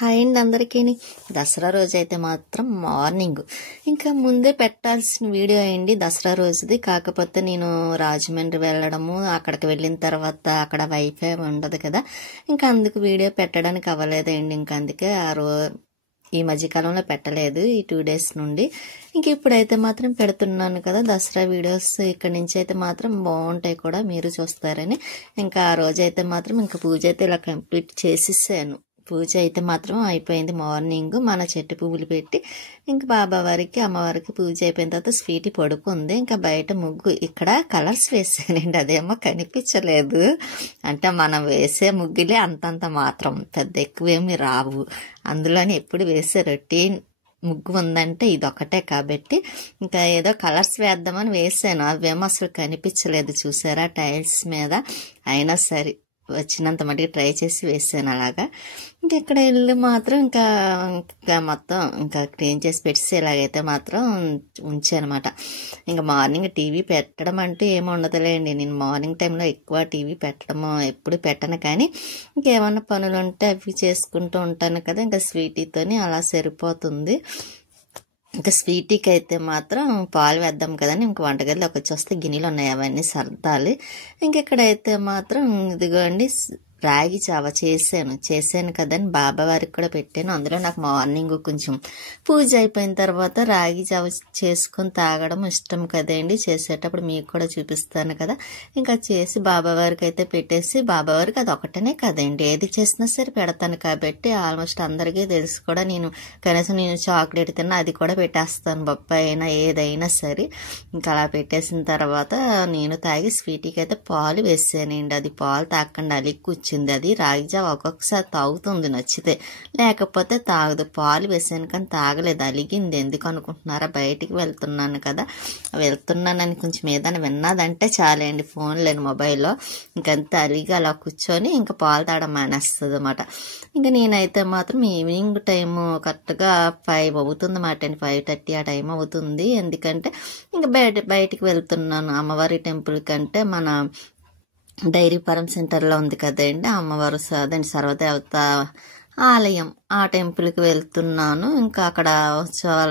Hi అండి అందరికీని. దసరా రోజు అయితే మాత్రం మార్నింగ్ ఇంకా ముందే పెట్టాల్సిన వీడియో అయింది దసరా రోజుది. కాకపోతే నేను రాజమండ్రి వెళ్ళడము, అక్కడికి వెళ్ళిన తర్వాత అక్కడ వైఫై ఉండదు కదా, ఇంకా అందుకు వీడియో పెట్టడానికి అవ్వలేదండి. ఇంకా అందుకే ఈ మధ్యకాలంలో పెట్టలేదు, ఈ 2 days నుండి. ఇంక ఇప్పుడైతే మాత్రం పెడుతున్నాను కదా దసరా వీడియోస్. ఇక్కడ నుంచి అయితే మాత్రం బాగుంటాయి కూడా, మీరు చూస్తారని. ఇంకా ఆ రోజు అయితే మాత్రం ఇంకా పూజ అయితే ఇలా కంప్లీట్ చేసేసాను. పూజ అయితే మాత్రం అయిపోయింది మార్నింగ్. మన చెట్టు పువ్వులు పెట్టి ఇంకా బాబావారికి అమ్మవారికి పూజ అయిపోయిన తర్వాత స్వీటీ పడుకుంది. ఇంకా బయట ముగ్గు ఇక్కడ కలర్స్ వేసానండి, అదేమో కనిపించలేదు. అంటే మనం వేసే ముగ్గులే అంతంత మాత్రం, పెద్ద ఎక్కువేమి రావు. అందులోని ఎప్పుడు వేసే రొటీన్ ముగ్గు ఉందంటే ఇదొకటే కాబట్టి ఇంకా ఏదో కలర్స్ వేద్దామని వేసాను. అవేమో అసలు కనిపించలేదు, చూసారా టైల్స్ మీద. అయినా సరే వచ్చినంత మటుకు ట్రై చేసి వేసాను అలాగా. ఇంకా ఇక్కడ ఇల్లు మాత్రం ఇంకా మొత్తం ఇంకా క్లీన్ చేసి పెట్టేసి ఇలాగైతే మాత్రం ఉంచానమాట. ఇంకా మార్నింగ్ టీవీ పెట్టడం అంటూ ఏమి ఉండదులేండి. నేను మార్నింగ్ టైంలో ఎక్కువ టీవీ పెట్టడము ఎప్పుడు పెట్టను, కానీ ఇంకేమన్నా పనులు ఉంటే అవి చేసుకుంటూ ఉంటాను కదా. ఇంకా స్వీటీతోని అలా సరిపోతుంది. ఇంకా స్వీటీకి అయితే మాత్రం పాలు వేద్దాం కదని ఇంక వంటగదిలోకి వచ్చి వస్తే గిన్నెలు ఉన్నాయి, అవన్నీ సర్దాలి. ఇంకెక్కడైతే మాత్రం ఇదిగోండి రాగి జావ చేశాను కదని బాబావారికి కూడా పెట్టాను. అందులో నాకు మార్నింగ్ కొంచెం పూజ అయిపోయిన తర్వాత రాగి జావ చేసుకొని తాగడం ఇష్టం కదండి. చేసేటప్పుడు మీకు కూడా చూపిస్తాను కదా. ఇంకా చేసి బాబావారికి అయితే పెట్టేసి, బాబావారికి అది ఒకటనే కదండి, ఏది చేసినా సరే పెడతాను కాబట్టి ఆల్మోస్ట్ అందరికీ తెలుసు కూడా. కనీసం నేను చాక్లెట్ తిన్నా అది కూడా పెట్టేస్తాను, బొప్పాయి అయినా ఏదైనా సరే. ఇంకా అలా పెట్టేసిన తర్వాత నేను తాగి స్వీటీకి అయితే పాలు వేసానండి. అది పాలు తాగకుండా అలిక్కు అది రాగి జావ ఒక్కొక్కసారి తాగుతుంది నచ్చితే, లేకపోతే తాగదు. పాలు వేసాను కానీ తాగలేదు, అలిగింది. ఎందుకు అనుకుంటున్నారా, బయటికి వెళ్తున్నాను కదా, వెళ్తున్నానని కొంచెం ఏదైనా విన్నదంటే చాలండి, ఫోన్ లేని మొబైల్లో ఇంకంతా అలిగి అలా కూర్చొని ఇంకా పాలు తాగడం మానేస్తుంది అన్నమాట. ఇంకా నేనైతే మాత్రం ఈవినింగ్ టైము కరెక్ట్గా 5 అవుతుంది అన్నమాట, 5:30 ఆ టైం అవుతుంది. ఎందుకంటే ఇంకా బయటికి వెళ్తున్నాను అమ్మవారి టెంపుల్ కంటే మన డైరీపురం సెంటర్లో ఉంది కదండి అమ్మవారు, అదండి సర్వదేవత ఆలయం, ఆ టెంపుల్కి వెళ్తున్నాను. ఇంకా అక్కడ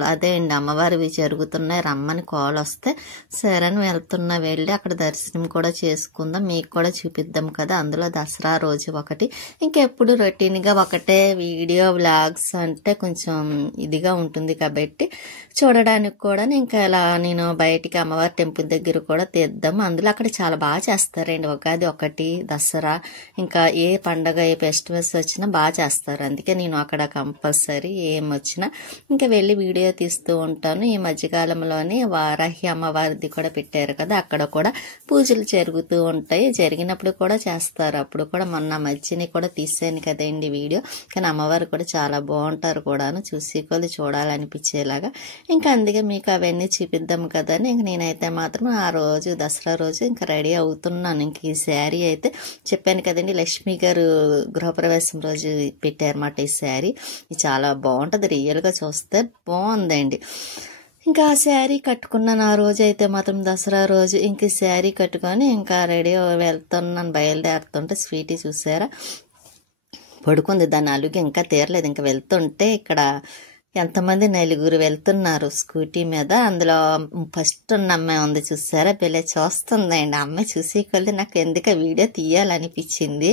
అదే అండి అమ్మవారివి జరుగుతున్నాయి, రమ్మని కాల్ వస్తే సరే అని వెళ్తున్నా. వెళ్ళి అక్కడ దర్శనం కూడా చేసుకుందాం, మీకు కూడా చూపిద్దాం కదా. అందులో దసరా రోజు ఒకటి, ఇంకెప్పుడు రొటీన్గా ఒకటే వీడియో వ్లాగ్స్ అంటే కొంచెం ఇదిగా ఉంటుంది కాబట్టి చూడడానికి కూడా ఇంకా ఇలా నేను బయటికి అమ్మవారి టెంపుల్ దగ్గర కూడా తీద్దాం. అందులో అక్కడ చాలా బాగా చేస్తారండి, ఉగాది ఒకటి, దసరా, ఇంకా ఏ పండగ ఏ ఫెస్టివల్స్ వచ్చినా బాగా చేస్తారు. అందుకే నేను అక్కడ కంపల్సరీ ఏం వచ్చినా ఇంకా వెళ్ళి వీడియో తీస్తూ ఉంటాను. ఈ మధ్యకాలంలోనే వారాహి అమ్మవారిది కూడా పెట్టారు కదా, అక్కడ కూడా పూజలు జరుగుతూ ఉంటాయి. జరిగినప్పుడు కూడా చేస్తారు, అప్పుడు కూడా మొన్న మధ్యని కూడా తీసాను కదండి వీడియో. కానీ అమ్మవారు కూడా చాలా బాగుంటారు కూడాను, చూసి కొద్ది చూడాలనిపించేలాగా. ఇంకా అందుకే మీకు అవన్నీ చూపిద్దాం కదా అని ఇంక నేనైతే మాత్రం ఆ రోజు దసరా రోజు ఇంకా రెడీ అవుతున్నాను. ఇంక ఈ శారీ అయితే చెప్పాను కదండి, లక్ష్మి గారు గృహప్రవేశం రోజు పెట్టారన్నమాట ఈ శారీ. ఇది చాలా బాగుంటుంది, రియల్గా చూస్తే బాగుందండి. ఇంకా ఆ శారీ కట్టుకున్నాను ఆ రోజు అయితే మాత్రం దసరా రోజు. ఇంక శారీ కట్టుకొని ఇంకా రెడీ వెళ్తున్నాను, బయలుదేరుతుంటే స్వీటీ చూసారా పడుకుంది, దాని అలుగు ఇంకా తీరలేదు. ఇంకా వెళ్తుంటే ఇక్కడ ఎంతమంది 4 వెళ్తున్నారు స్కూటీ మీద. అందులో ఫస్ట్ ఉన్న అమ్మాయి ఉంది చూసారా, పిల్ల చూస్తుందండి. ఆ అమ్మాయి చూసే కొద్ది నాకు ఎందుకు వీడియో తీయాలనిపించింది,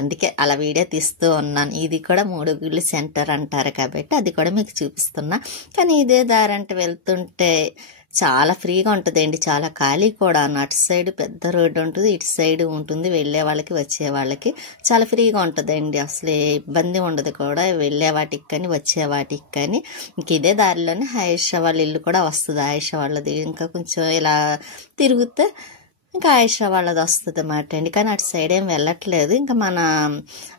అందుకే అలా వీడియో తీస్తూ ఉన్నాను. ఇది కూడా 3 గుళ్ళు సెంటర్ అంటారు కాబట్టి అది కూడా మీకు చూపిస్తున్నా. కానీ ఇదే దారి అంటే వెళ్తుంటే చాలా ఫ్రీగా ఉంటుందండి, చాలా ఖాళీ కూడా. అటు సైడ్ పెద్ద రోడ్డు ఉంటుంది, ఇటు సైడ్ ఉంటుంది, వెళ్ళే వాళ్ళకి వచ్చే వాళ్ళకి చాలా ఫ్రీగా ఉంటుందండి. అసలు ఇబ్బంది ఉండదు కూడా, వెళ్ళే వాటికి కానీ వచ్చే వాటికి కానీ. ఇంక ఇదే దారిలోనే ఆయేషా వాళ్ళ ఇల్లు కూడా వస్తుంది, ఆయేషా వాళ్ళది. ఇంకా కొంచెం ఇలా తిరిగితే ఇంకా ఆయేషా వాళ్ళది వస్తుంది అన్నమాట అండి. కానీ అటు సైడ్ ఏం వెళ్ళట్లేదు, ఇంకా మన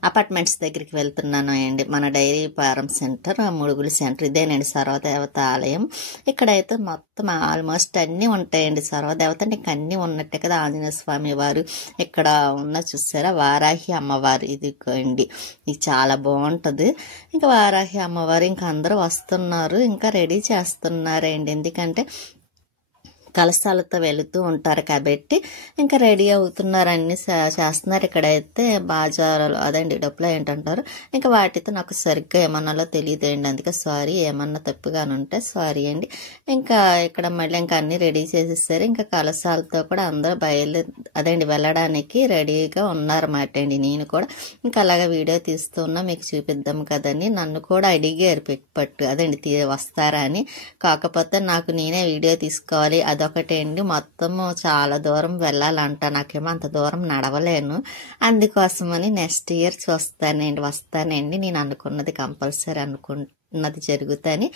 అపార్ట్మెంట్స్ దగ్గరికి వెళ్తున్నాను అండి. మన డైరీపురం సెంటర్, ముడుగులు సెంటర్ ఇదేనండి సర్వదేవత ఆలయం. ఇక్కడైతే మొత్తం ఆల్మోస్ట్ అన్నీ ఉంటాయండి. సర్వదేవత అంటే ఇంక అన్నీ ఉన్నట్టే కదా. ఆంజనేయ స్వామి వారు ఇక్కడ ఉన్న చూసారా, వారాహి అమ్మవారు ఇది అండి, ఇది చాలా బాగుంటుంది. ఇంకా వారాహి అమ్మవారు ఇంకా అందరూ వస్తున్నారు, ఇంకా రెడీ చేస్తున్నారండి. ఎందుకంటే కలశాలతో వెళుతూ ఉంటారు కాబట్టి ఇంకా రెడీ అవుతున్నారు, అన్ని చేస్తున్నారు. ఇక్కడైతే బాజారాలు అదండి డప్పులో ఏంటంటారు, ఇంకా వాటితో నాకు సరిగ్గా ఏమన్నాలో తెలియదండి, అందుకే సారీ, ఏమన్నా తప్పుగానే ఉంటే సారీ అండి. ఇంకా ఇక్కడ మళ్ళీ ఇంకా అన్ని రెడీ చేసేసారు. ఇంకా కలశాలతో కూడా అందరూ అదండి వెళ్ళడానికి రెడీగా ఉన్నారన్నమాట అండి. నేను కూడా ఇంకా అలాగా వీడియో తీస్తున్నా, మీకు చూపిద్దాం కదని నన్ను కూడా అడిగారు పట్టు అదండి వస్తారా అని. కాకపోతే నాకు నేనే వీడియో తీసుకోవాలి అదొకటే అండి, మొత్తము చాలా దూరం వెళ్ళాలంట, నాకేమో అంత దూరం నడవలేను, అందుకోసమని నెక్స్ట్ ఇయర్ వస్తానండి, నేను అనుకున్నది కంపల్సరీ ఉన్నది జరుగుతాని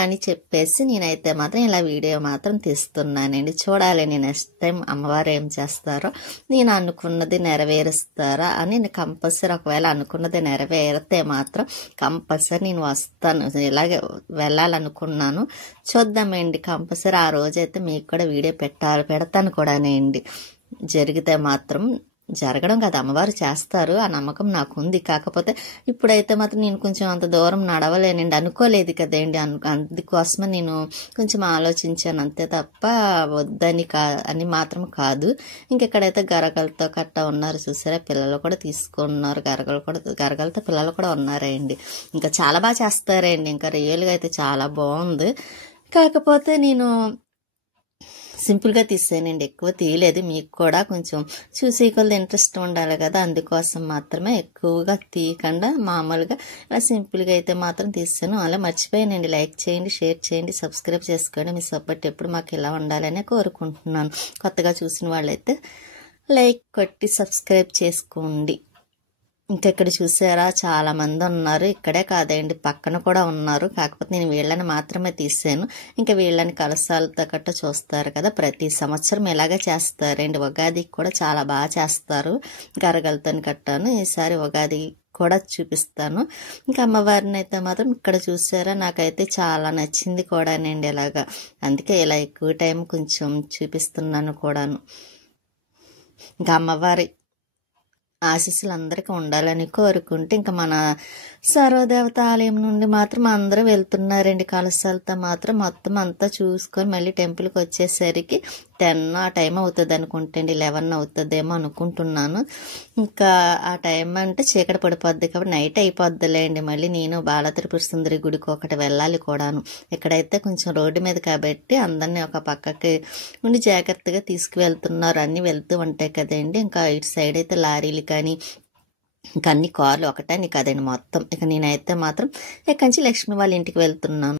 అని చెప్పేసి నేనైతే మాత్రం ఇలా వీడియో మాత్రం తీస్తున్నానండి. చూడాలి నేను నెక్స్ట్ టైం అమ్మవారు ఏం చేస్తారో, నేను అనుకున్నది నెరవేరుస్తారా అని. కంపల్సరీ ఒకవేళ అనుకున్నది నెరవేరితే మాత్రం కంపల్సరీ నేను వస్తాను, ఇలాగే వెళ్ళాలనుకున్నాను, చూద్దామండి. కంపల్సరీ ఆ రోజైతే మీకు కూడా వీడియో పెడతాను కూడానండి. జరిగితే మాత్రం జరగడం కదా, అమ్మవారు చేస్తారు, ఆ నమ్మకం నాకు ఉంది. కాకపోతే ఇప్పుడైతే మాత్రం నేను కొంచెం అంత దూరం నడవలేనండి, అనుకోలేదు కదండి, అందుకోసమే నేను కొంచెం ఆలోచించాను అంతే తప్ప వద్దని అని మాత్రం కాదు. ఇంకెక్కడైతే గరగలతో ఉన్నారు చూసారా, పిల్లలు కూడా తీసుకున్నారు, గరగలతో పిల్లలు కూడా ఉన్నారండి. ఇంకా చాలా బాగా చేస్తారండి, ఇంకా రియల్గా అయితే చాలా బాగుంది. కాకపోతే నేను సింపుల్గా తీసానండి, ఎక్కువ తీయలేదు. మీకు కూడా కొంచెం చూసే కొద్ది ఇంట్రెస్ట్ ఉండాలి కదా, అందుకోసం మాత్రమే ఎక్కువగా తీయకుండా మామూలుగా ఇలా సింపుల్గా అయితే మాత్రం తీసాను. అలా మర్చిపోయానండి, లైక్ చేయండి, షేర్ చేయండి, సబ్స్క్రైబ్ చేసుకోండి. మీ సపోర్ట్ ఎప్పుడు మాకు ఇలా ఉండాలని కోరుకుంటున్నాను. కొత్తగా చూసిన వాళ్ళైతే లైక్ కొట్టి సబ్స్క్రైబ్ చేసుకోండి. ఇంకా ఇక్కడ చూసారా చాలా మంది ఉన్నారు, ఇక్కడే కాదండి పక్కన కూడా ఉన్నారు, కాకపోతే నేను వీళ్ళని మాత్రమే తీసాను. ఇంకా వీళ్ళని కలశాలతో చూస్తారు కదా, ప్రతి సంవత్సరం ఇలాగే చేస్తారండి. ఉగాదికి కూడా చాలా బాగా చేస్తారు, గరగలతో కట్టాను. ఈసారి ఉగాది కూడా చూపిస్తాను. ఇంకా అమ్మవారిని అయితే మాత్రం ఇక్కడ చూసారా, నాకైతే చాలా నచ్చింది కూడానండి ఇలాగా, అందుకే ఇలా ఎక్కువ టైం కొంచెం చూపిస్తున్నాను కూడాను. ఇంకా అమ్మవారి ఆశీస్సులు అందరికీ ఉండాలని కోరుకుంటే ఇంకా మన సర్వదేవత ఆలయం నుండి మాత్రం అందరూ వెళ్తున్నారండి. కలశాలతో మాత్రం మొత్తం అంతా చూసుకొని మళ్ళీ టెంపుల్కి వచ్చేసరికి 10 ఆ టైం అవుతుంది అనుకుంటండి, 11 అవుతుందేమో అనుకుంటున్నాను. ఇంకా ఆ టైం అంటే చీకటి పడిపోద్ది కాబట్టి నైట్ అయిపోద్దిలేండి. మళ్ళీ నేను బాలత్రిపుర సుందరి గుడికి ఒకటి వెళ్ళాలి కూడాను. ఇక్కడైతే కొంచెం రోడ్డు మీద కాబట్టి అందరినీ ఒక పక్కకి ఉండి జాగ్రత్తగా తీసుకువెళ్తున్నారు, అన్నీ వెళ్తూ ఉంటాయి కదండి. ఇంకా ఇటు సైడ్ అయితే లారీలు కానీ ఇంకా అన్ని కార్లు ఒకటే కదండి మొత్తం. ఇక నేనైతే మాత్రం ఇక్కడి నుంచి లక్ష్మి వాళ్ళ ఇంటికి వెళ్తున్నాను.